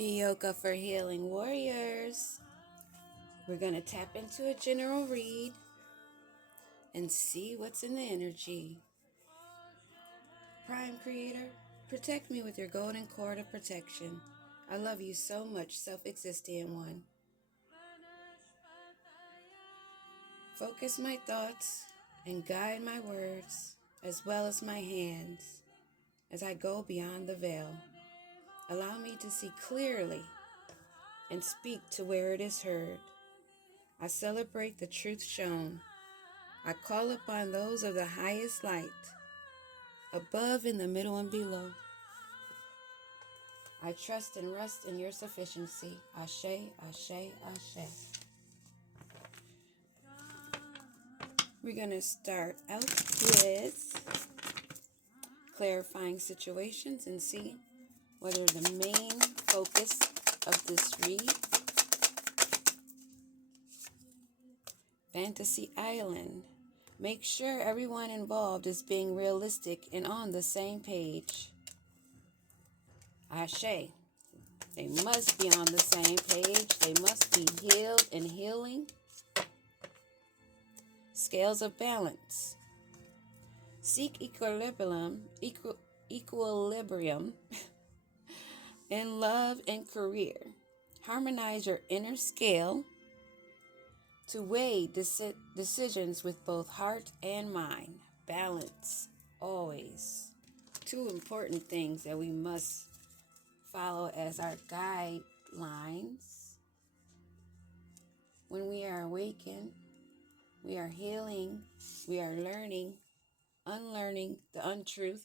Yoga for Healing Warriors. We're going to tap into a general read and see what's in the energy. Prime Creator, protect me with your golden cord of protection. I love you so much, self-existing one. Focus my thoughts and guide my words as well as my hands as I go beyond the veil. Allow me to see clearly and speak to where it is heard. I celebrate the truth shown. I call upon those of the highest light, above, in the middle, and below. I trust and rest in your sufficiency. Ashe, Ashe, Ashe. We're going to start out with clarifying situations and see whether the main focus of this read, Fantasy Island. Make sure everyone involved is being realistic and on the same page. Ashe. They must be on the same page. They must be healed and healing. Scales of balance. Seek equilibrium in love and career. Harmonize your inner scale to weigh decisions with both heart and mind. Balance, always. Two important things that we must follow as our guidelines. When we are awakened, we are healing, we are learning, unlearning the untruth,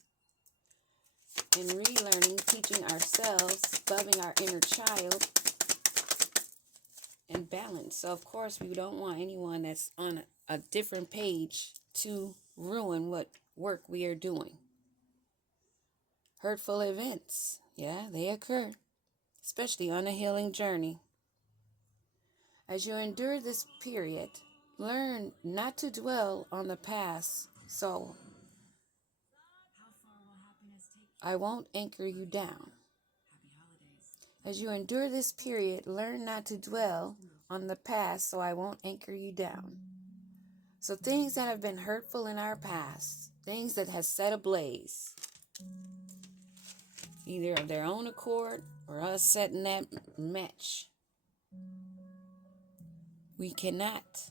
and relearning, teaching ourselves, loving our inner child, and balance. So, of course, we don't want anyone that's on a different page to ruin what work we are doing. Hurtful events, yeah, they occur, especially on a healing journey. As you endure this period, learn not to dwell on the past, so I won't anchor you down. As you endure this period, learn not to dwell on the past, so I won't anchor you down. So things that have been hurtful in our past, things that has set ablaze, either of their own accord or us setting that match, we cannot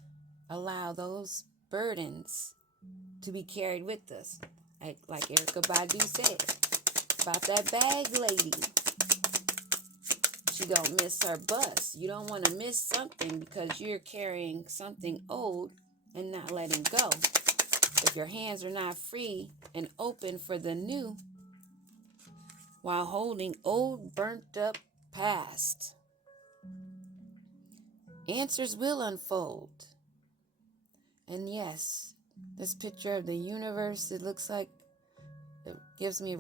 allow those burdens to be carried with us. Like Erykah Badu said about that bag lady. She don't miss her bus. You don't want to miss something because you're carrying something old and not letting go. If your hands are not free and open for the new while holding old, burnt up past, answers will unfold. And yes, this picture of the universe, it looks like, it gives me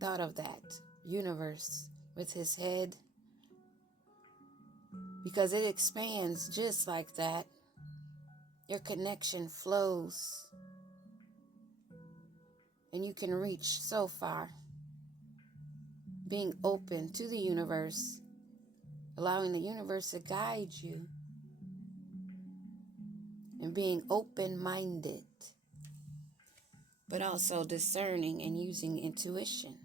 thought of that universe with his head, because it expands just like that. Your connection flows and you can reach so far. Being open to the universe, allowing the universe to guide you, and being open-minded, but also discerning and using intuition.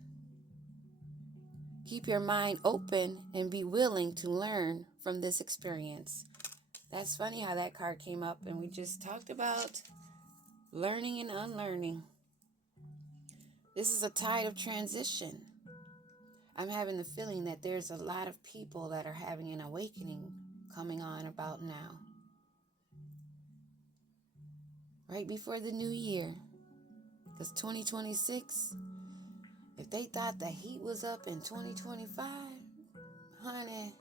Keep your mind open and be willing to learn from this experience. That's funny how that card came up, and we just talked about learning and unlearning. This is a tide of transition. I'm having the feeling that there's a lot of people that are having an awakening coming on about now. Right before the new year. Because 2026, if they thought the heat was up in 2025, honey,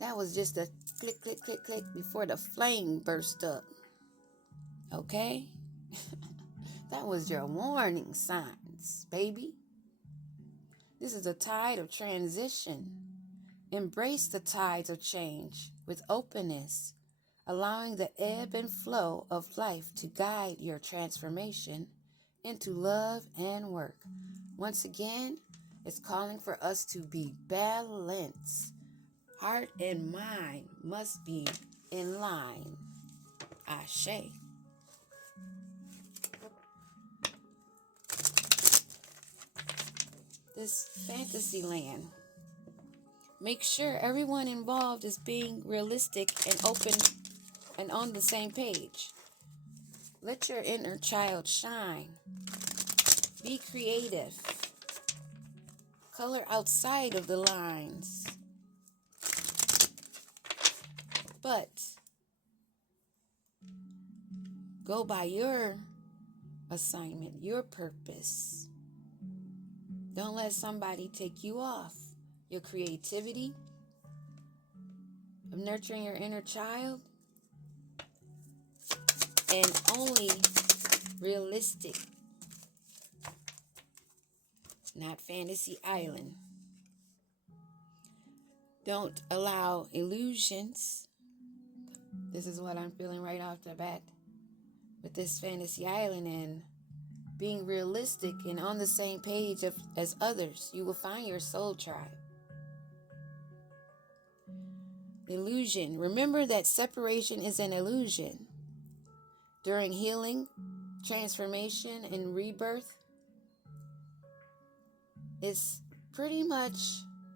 that was just a click, click, click, click before the flame burst up. Okay? That was your warning signs, baby. This is a tide of transition. Embrace the tides of change with openness, allowing the ebb and flow of life to guide your transformation into love and work. Once again, It's calling for us to be balanced. Heart and mind must be in line. Ashe. This fantasy land. Make sure everyone involved is being realistic and open and on the same page. Let your inner child shine. Be creative. Color outside of the lines. But go by your assignment, your purpose. Don't let somebody take you off. Your creativity of nurturing your inner child, and only realistic, not fantasy island. Don't allow illusions. This is what I'm feeling right off the bat with this fantasy island and being realistic and on the same page as others. You will find your soul tribe. Illusion. Remember that separation is an illusion. During healing, transformation, and rebirth, it's pretty much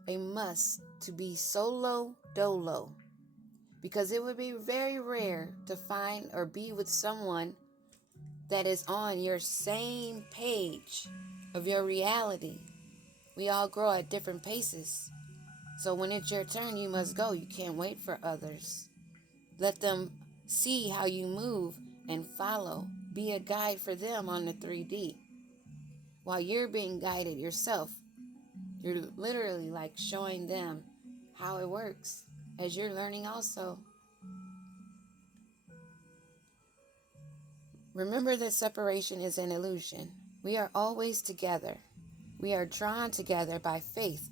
a must to be solo dolo, because it would be very rare to find or be with someone that is on your same page of your reality. We all grow at different paces. So when it's your turn, you must go. You can't wait for others. Let them see how you move and follow. Be a guide for them on the 3D. While you're being guided yourself, you're literally like showing them how it works as you're learning also. Remember that separation is an illusion. We are always together. We are drawn together by faith.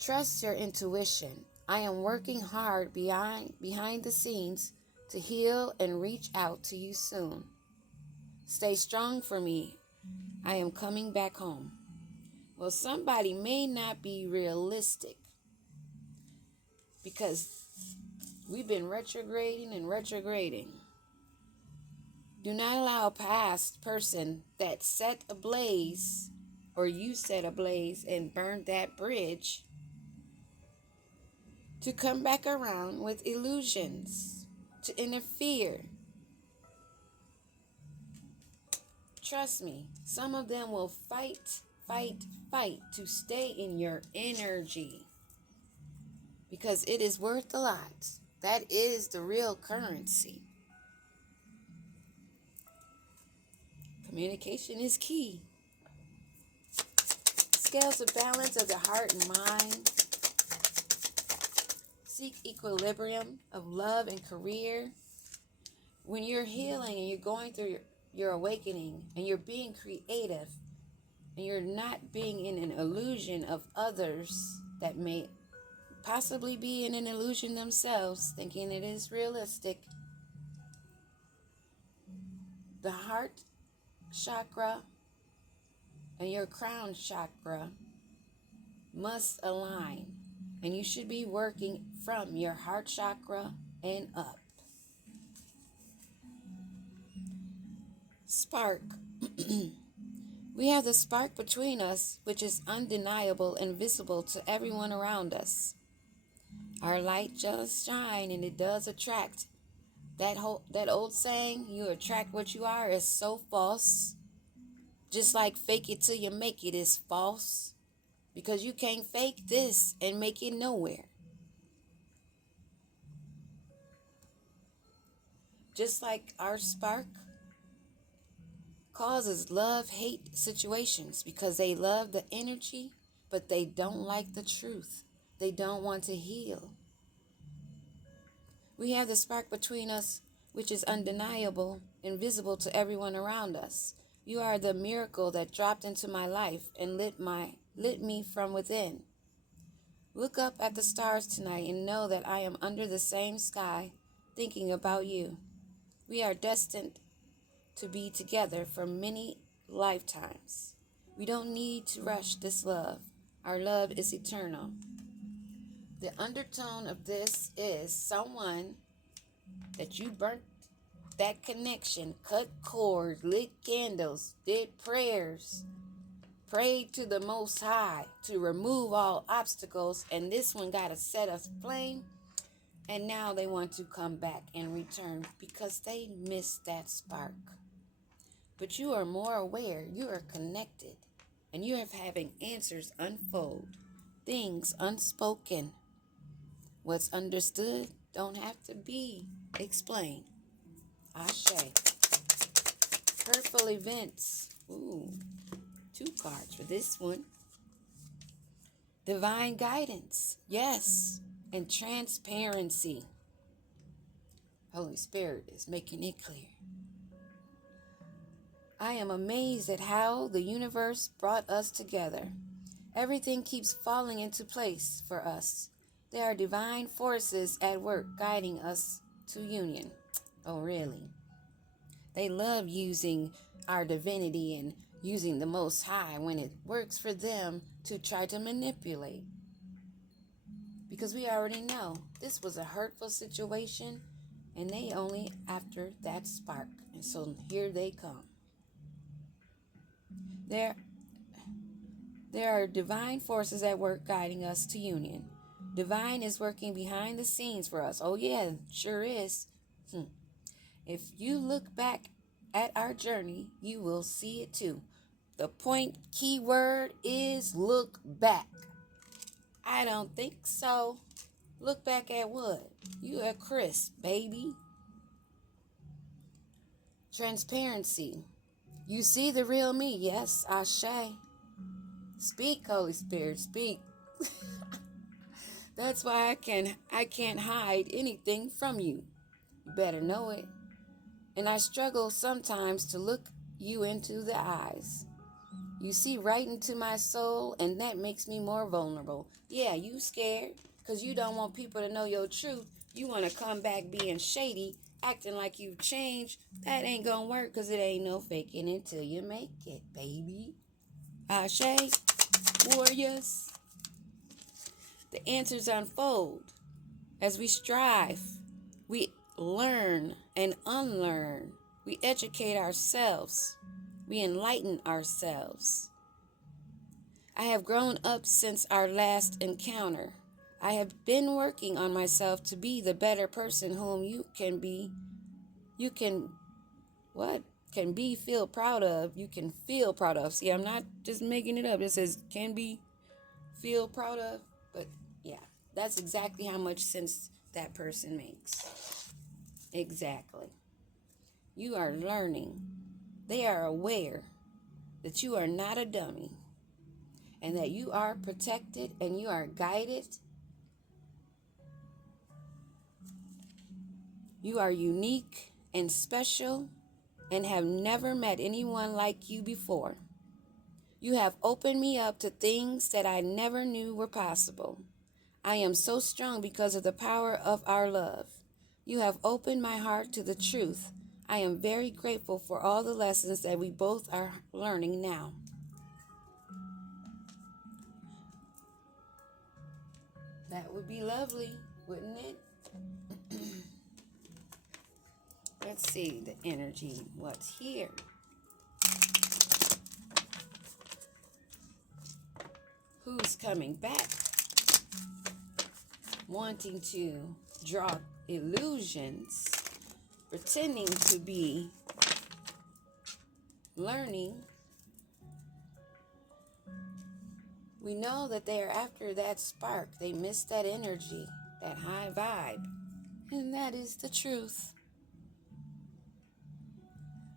Trust your intuition. I am working hard behind the scenes to heal and reach out to you soon. Stay strong for me. I am coming back home. Well, somebody may not be realistic because we've been retrograding and retrograding. Do not allow a past person that set ablaze, or you set ablaze and burned that bridge, to come back around with illusions, to interfere. Trust me, some of them will fight to stay in your energy because it is worth a lot. That is the real currency. Communication is key. Scales of balance of the heart and mind. Seek equilibrium of love and career. When you're healing and you're going through your awakening and you're being creative and you're not being in an illusion of others that may possibly be in an illusion themselves, thinking it is realistic, the heart chakra and your crown chakra must align, and you should be working from your heart chakra and up. Spark. We have the spark between us, which is undeniable and visible to everyone around us. Our light does shine, and it does attract. That old saying, you attract what you are, is so false. Just like fake it till you make it is false. Because you can't fake this and make it nowhere. Just like our spark causes love-hate situations because they love the energy, but they don't like the truth. They don't want to heal. We have the spark between us, which is undeniable and visible to everyone around us. You are the miracle that dropped into my life and lit me from within. Look up at the stars tonight and know that I am under the same sky thinking about you. We are destined to be together for many lifetimes. We don't need to rush this love. Our love is eternal. The undertone of this is someone that you burnt that connection, cut cords, lit candles, did prayers, prayed to the Most High to remove all obstacles, and this one got a set of flame, and now they want to come back and return because they missed that spark. But you are more aware, you are connected, and you are having answers unfold, things unspoken. What's understood don't have to be explained. Ashe. Hurtful events. Ooh, 2 cards for this one. Divine guidance. Yes. And transparency. Holy Spirit is making it clear. I am amazed at how the universe brought us together. Everything keeps falling into place for us. There are divine forces at work guiding us to union. Oh, really? They love using our divinity and using the Most High when it works for them to try to manipulate. Because we already know this was a hurtful situation and they only after that spark. And so here they come. There are divine forces at work guiding us to union. Divine is working behind the scenes for us. Oh yeah, sure is. If you look back at our journey, you will see it too. The key word is look back. I don't think so. Look back at what? You at Chris, baby. Transparency. You see the real me. Yes, Ashe. Speak, Holy Spirit, speak. That's why I can't hide anything from you. You better know it. And I struggle sometimes to look you into the eyes. You see right into my soul, and that makes me more vulnerable. Yeah, you scared because you don't want people to know your truth. You want to come back being shady, acting like you've changed. That ain't going to work because it ain't no faking until you make it, baby. Ashe, warriors. The answers unfold as we strive. We learn and unlearn. We educate ourselves. We enlighten ourselves. I have grown up since our last encounter. I have been working on myself to be the better person whom you can be. You can feel proud of. You can feel proud of. See, I'm not just making it up. It says can be, feel proud of. But yeah, that's exactly how much sense that person makes. Exactly. You are learning. They are aware that you are not a dummy and that you are protected and you are guided. You are unique and special and have never met anyone like you before. You have opened me up to things that I never knew were possible. I am so strong because of the power of our love. You have opened my heart to the truth. I am very grateful for all the lessons that we both are learning now. That would be lovely, wouldn't it? Let's see the energy, what's here. Who's coming back? Wanting to draw illusions, pretending to be learning. We know that they are after that spark. They miss that energy, that high vibe. And that is the truth.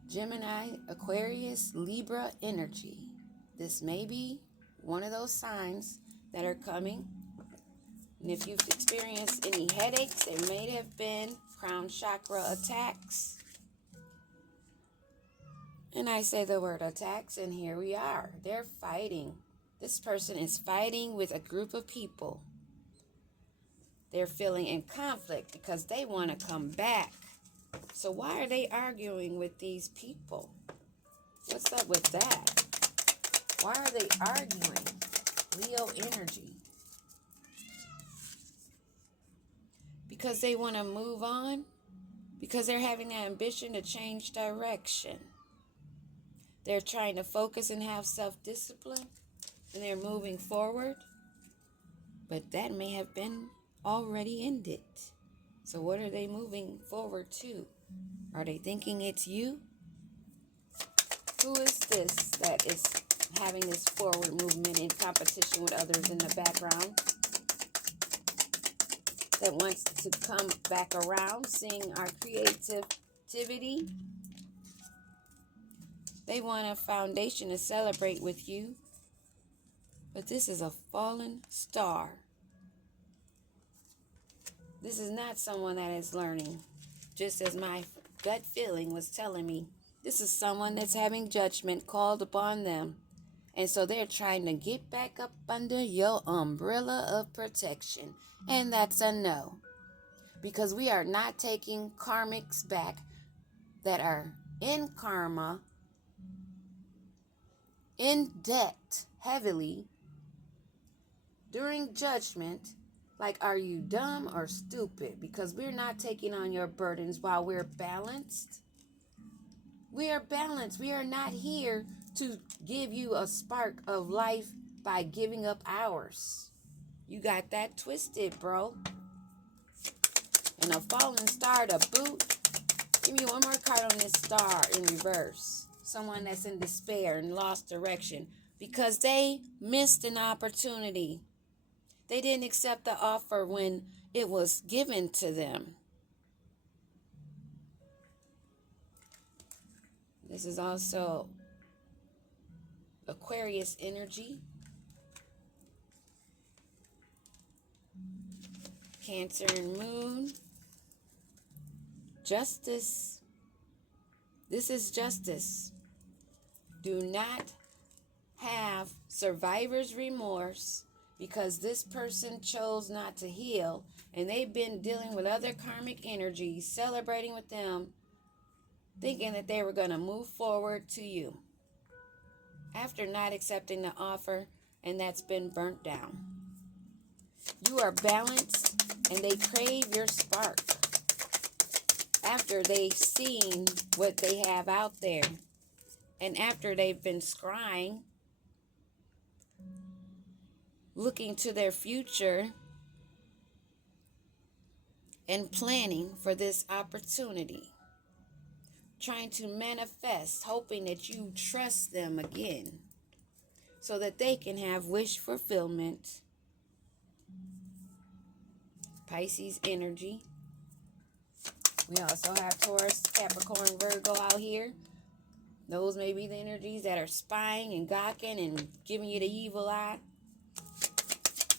Gemini, Aquarius, Libra energy. This may be one of those signs that are coming. And if you've experienced any headaches, there may have been crown chakra attacks. And I say the word attacks, and here we are. They're fighting. This person is fighting with a group of people. They're feeling in conflict because they want to come back. So why are they arguing with these people? What's up with that? Why are they arguing? Leo energy. Because they want to move on. Because they're having the ambition to change direction. They're trying to focus and have self-discipline. And they're moving forward. But that may have been already ended. So what are they moving forward to? Are they thinking it's you? Who is this that is having this forward movement in competition with others in the background? That wants to come back around, seeing our creativity. They want a foundation to celebrate with you. But this is a fallen star. This is not someone that is learning. Just as my gut feeling was telling me, this is someone that's having judgment called upon them. And so they're trying to get back up under your umbrella of protection. And that's a no. Because we are not taking karmics back that are in karma, in debt heavily, during judgment. Like, are you dumb or stupid? Because we're not taking on your burdens while we're balanced. We are balanced. We are not here to give you a spark of life by giving up ours. You got that twisted, bro. And a fallen star to boot. Give me one more card on this star in reverse. Someone that's in despair and lost direction because they missed an opportunity. They didn't accept the offer when it was given to them. This is also Aquarius energy. Cancer and Moon. Justice. This is justice. Do not have survivor's remorse because this person chose not to heal and they've been dealing with other karmic energies, celebrating with them, thinking that they were going to move forward to you after not accepting the offer, and that's been burnt down. You are balanced and they crave your spark after they've seen what they have out there and after they've been scrying, looking to their future and planning for this opportunity, trying to manifest, hoping that you trust them again so that they can have wish fulfillment. Pisces energy. We also have Taurus, Capricorn, Virgo out here. Those may be the energies that are spying and gawking and giving you the evil eye.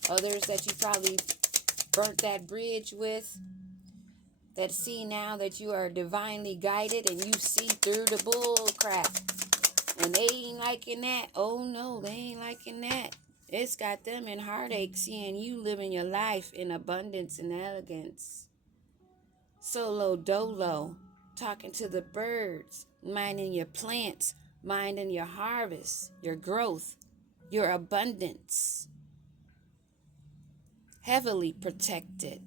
Others that you probably burnt that bridge with, that see now that you are divinely guided and you see through the bull crap. And they ain't liking that. Oh no, they ain't liking that. It's got them in heartache seeing you living your life in abundance and elegance. Solo dolo, talking to the birds, minding your plants, minding your harvest, your growth, your abundance. Heavily protected,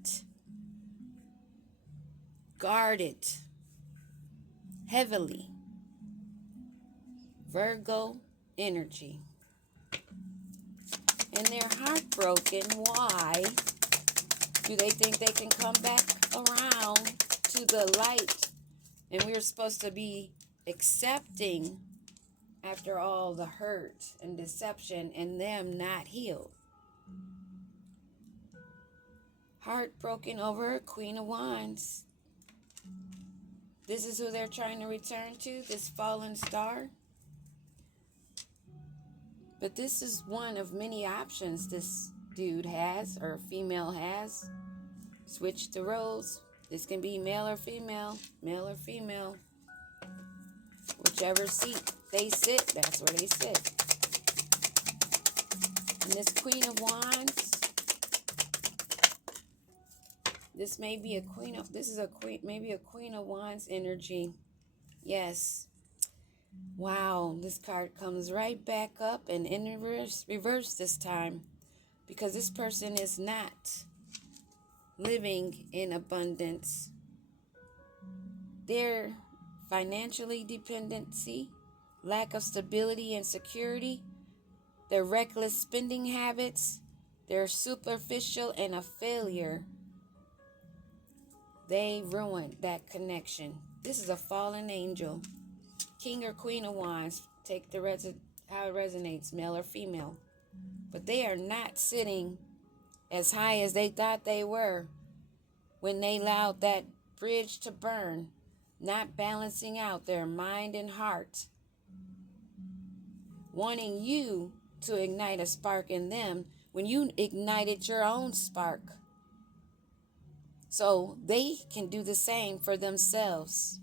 guarded, heavily. Virgo energy. And they're heartbroken. Why? Do they think they can come back around to the light? And we're supposed to be accepting after all the hurt and deception and them not healed. Heartbroken over Queen of Wands. This is who they're trying to return to, this fallen star. But this is one of many options this dude has, or female has. Switch the roles. This can be male or female, male or female. Whichever seat they sit, that's where they sit. And this Queen of Wands, this may be a maybe a Queen of Wands energy. Yes. Wow, this card comes right back up and in reverse this time, because this person is not living in abundance. Their financially dependency, lack of stability and security, their reckless spending habits, they're superficial and a failure. They ruined that connection. This is a fallen angel. King or Queen of Wands, take the how it resonates, male or female. But they are not sitting as high as they thought they were when they allowed that bridge to burn, not balancing out their mind and heart, wanting you to ignite a spark in them when you ignited your own spark. So they can do the same for themselves.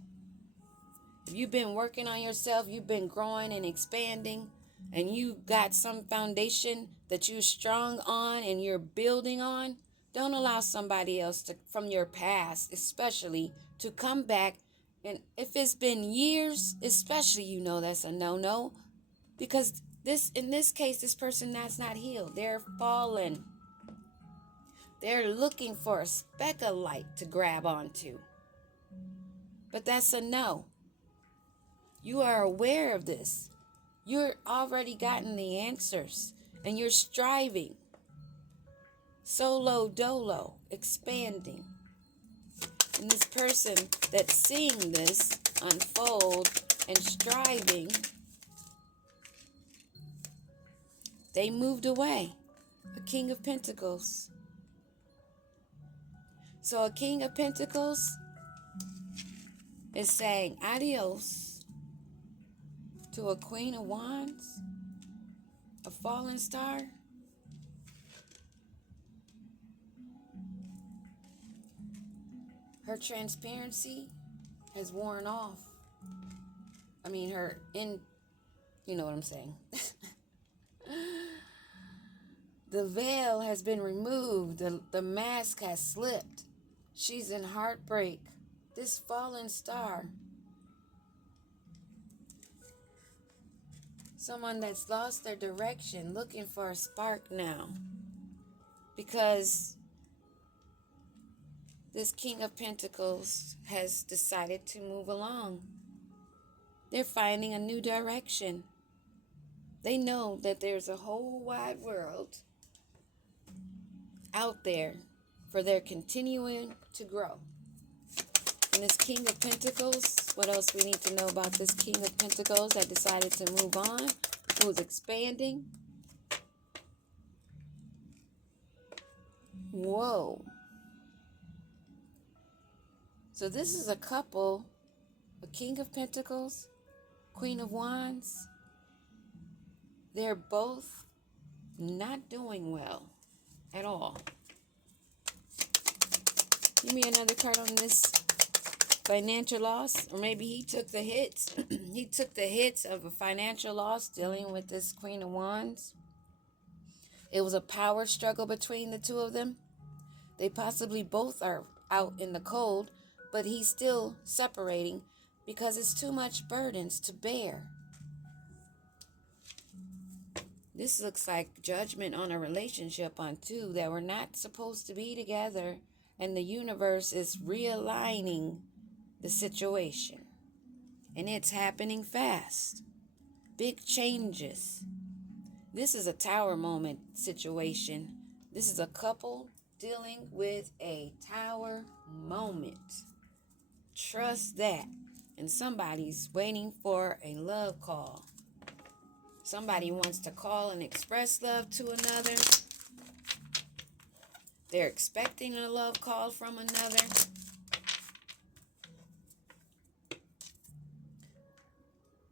If you've been working on yourself, you've been growing and expanding, and you got some foundation that you're strong on and you're building on, don't allow somebody else from your past, especially, to come back. And if it's been years, especially, that's a no-no, because in this case, this person that's not healed. They're fallen. They're looking for a speck of light to grab onto. But that's a no. You are aware of this. You're already gotten the answers, and you're striving. Solo dolo, expanding. And this person that's seeing this unfold and striving, they moved away. A King of Pentacles. So a King of Pentacles is saying adios to a Queen of Wands, a fallen star. Her transparency has worn off. You know what I'm saying. The veil has been removed. The mask has slipped. She's in heartbreak. This fallen star. Someone that's lost their direction, looking for a spark now. Because this King of Pentacles has decided to move along. They're finding a new direction. They know that there's a whole wide world out there for their continuing to grow. And this King of Pentacles, what else we need to know about this King of Pentacles that decided to move on, who's expanding? Whoa. So this is a couple, a King of Pentacles, Queen of Wands. They're both not doing well at all. Give me another card on this financial loss. Or maybe he took the hits. He took the hits of a financial loss dealing with this Queen of Wands. It was a power struggle between the two of them. They possibly both are out in the cold, but he's still separating because it's too much burdens to bear. This looks like judgment on a relationship on two that were not supposed to be together, and the universe is realigning the situation. And it's happening fast. Big changes. This is a tower moment situation. This is a couple dealing with a tower moment. Trust that. And somebody's waiting for a love call. Somebody wants to call and express love to another. They're expecting a love call from another.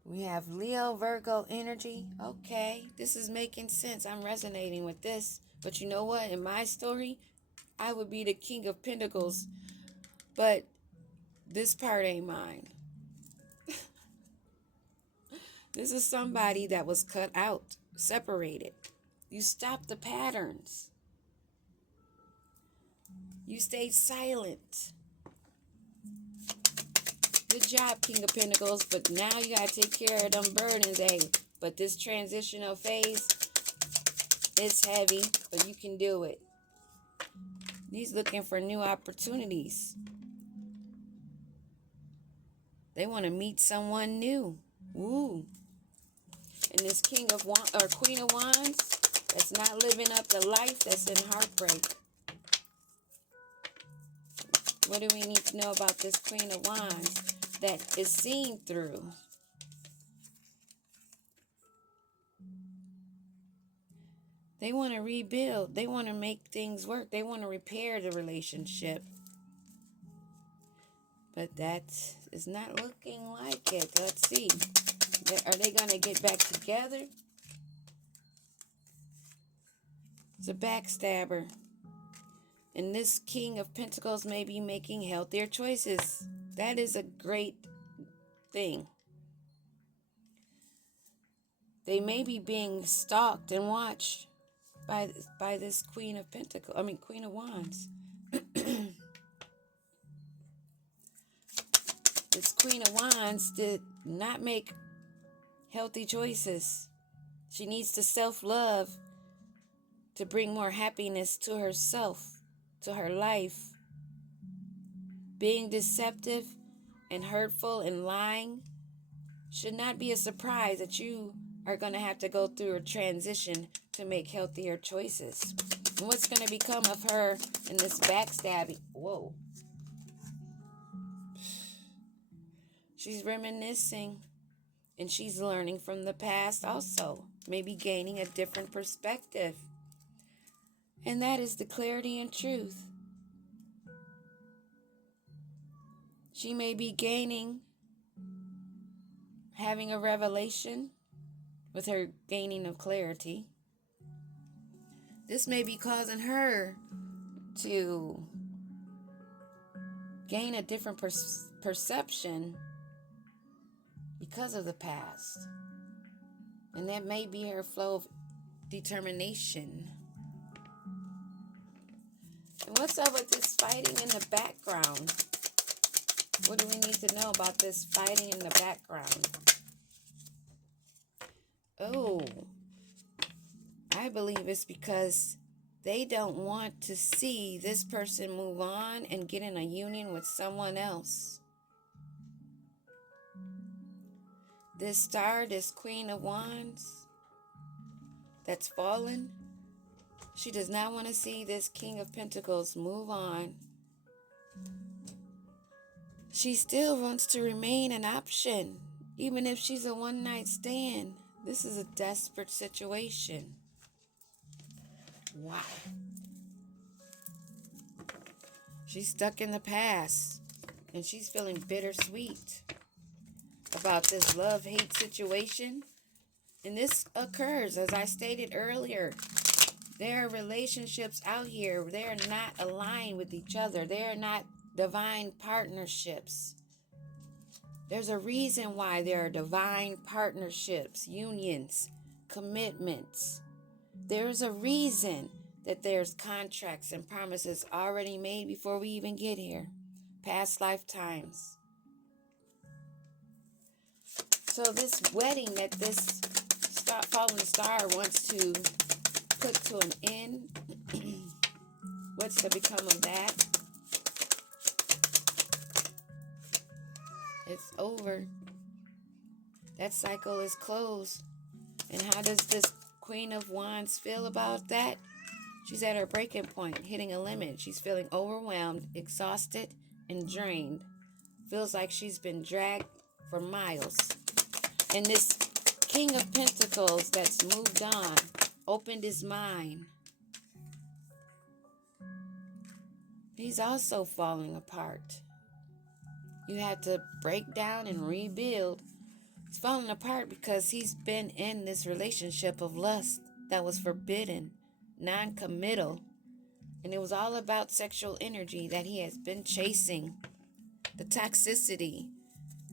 We have Leo, Virgo energy. Okay, this is making sense. I'm resonating with this. But you know what? In my story, I would be the King of Pentacles. But this part ain't mine. This is somebody that was cut out, separated. You stopped the patterns. You stayed silent. Good job, King of Pentacles, but now you got to take care of them burdens, hey. But this transitional phase, it's heavy, but you can do it. He's looking for new opportunities. They want to meet someone new. Ooh. And this King of Wands or Queen of Wands that's not living up the life, that's in heartbreak. What do we need to know about this Queen of Wands that is seen through? They want to rebuild. They want to make things work. They want to repair the relationship. But that is not looking like it. Let's see. Are they going to get back together? It's a backstabber. And this King of Pentacles may be making healthier choices. That is a great thing. They may be being stalked and watched by this Queen of Pentacles. I mean, Queen of Wands. This Queen of Wands did not make healthy choices. She needs to self-love to bring more happiness to herself, to her life. Being deceptive and hurtful and lying should not be a surprise that you are going to have to go through a transition to make healthier choices. And what's going to become of her in this backstabbing? Whoa. She's reminiscing, and she's learning from the past also, maybe gaining a different perspective. And that is the clarity and truth. She may be having a revelation with her gaining of clarity. This may be causing her to gain a different perception because of the past. And that may be her flow of determination. And what's up with this fighting in the background? What do we need to know about this fighting in the background? Oh, I believe it's because they don't want to see this person move on and get in a union with someone else. This star, this Queen of Wands that's fallen, she does not want to see this King of Pentacles move on. She still wants to remain an option, even if she's a one-night stand. This is a desperate situation. Wow. She's stuck in the past, and she's feeling bittersweet about this love-hate situation. And this occurs, as I stated earlier, there are relationships out here. They're not aligned with each other. They're not divine partnerships. There's a reason why there are divine partnerships, unions, commitments. There's a reason that there's contracts and promises already made before we even get here. Past lifetimes. So this wedding that this fallen star wants to put to an end, what's to become of that? It's over. That cycle is closed. And how does this Queen of Wands feel about that? She's at her breaking point, hitting a limit. She's feeling overwhelmed, exhausted, and drained. Feels like she's been dragged for miles. And this King of Pentacles that's moved on, opened his mind. He's also falling apart. You had to break down and rebuild. He's falling apart because he's been in this relationship of lust that was forbidden, non-committal. And it was all about sexual energy that he has been chasing. The toxicity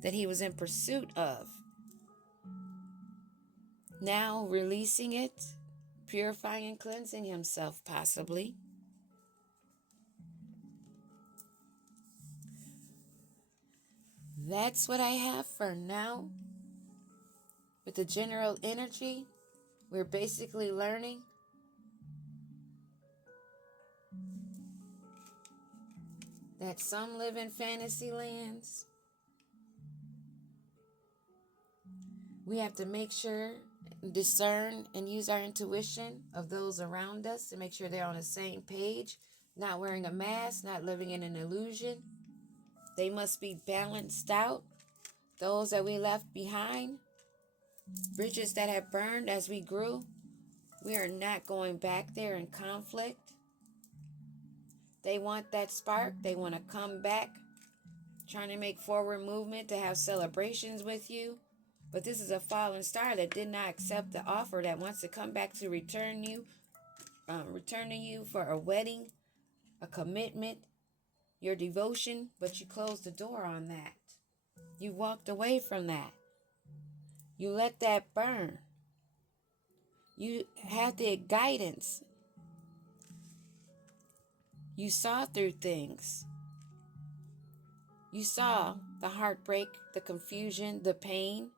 that he was in pursuit of. Now releasing it, purifying and cleansing himself possibly. that's what I have for now. With the general energy, we're basically learning that some live in fantasy lands. We have to make sure, discern, and use our intuition of those around us to make sure they're on the same page, not wearing a mask, not living in an illusion. They must be balanced out. Those that we left behind, bridges that have burned as we grew, we are not going back there in conflict. They want that spark. They want to come back, trying to make forward movement, to have celebrations with you. But this is a fallen star that did not accept the offer, that wants to come back to return to you for a wedding, a commitment, your devotion, but you closed the door on that. You walked away from that. You let that burn. You had the guidance. You saw through things. You saw the heartbreak, the confusion, the pain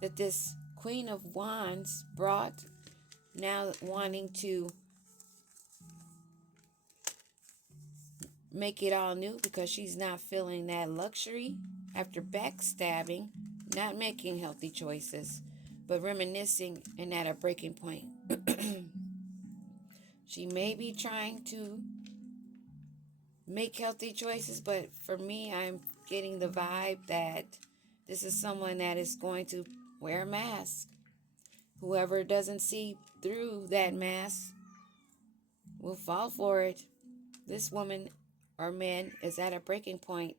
that this Queen of Wands brought, now wanting to make it all new because she's not feeling that luxury after backstabbing, not making healthy choices, but reminiscing and at a breaking point. She may be trying to make healthy choices, but for me, I'm getting the vibe that this is someone that is going to wear a mask. Whoever doesn't see through that mask will fall for it. This woman or man is at a breaking point.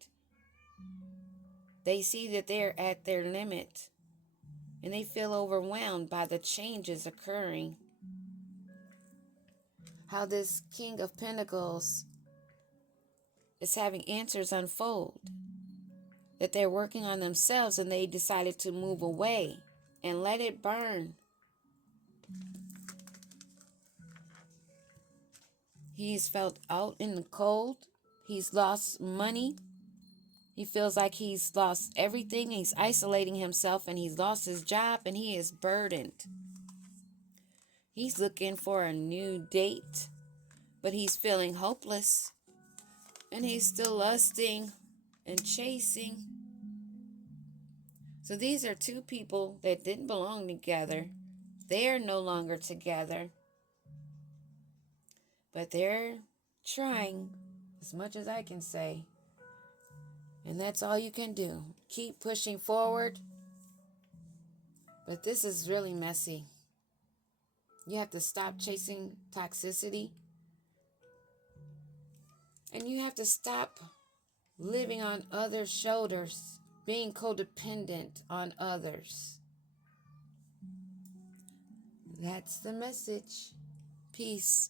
They see that they're at their limit and they feel overwhelmed by the changes occurring. How this King of Pentacles is having answers unfold. That they're working on themselves and they decided to move away and let it burn. He's felt out in the cold. He's lost money. He feels like he's lost everything. He's isolating himself and he's lost his job and he is burdened. He's looking for a new date, but he's feeling hopeless. And he's still lusting and chasing. So these are two people that didn't belong together. They're no longer together. But they're trying as much as I can say. And that's all you can do. Keep pushing forward. But this is really messy. You have to stop chasing toxicity. And you have to stop living on others' shoulders, being codependent on others. That's the message. Peace.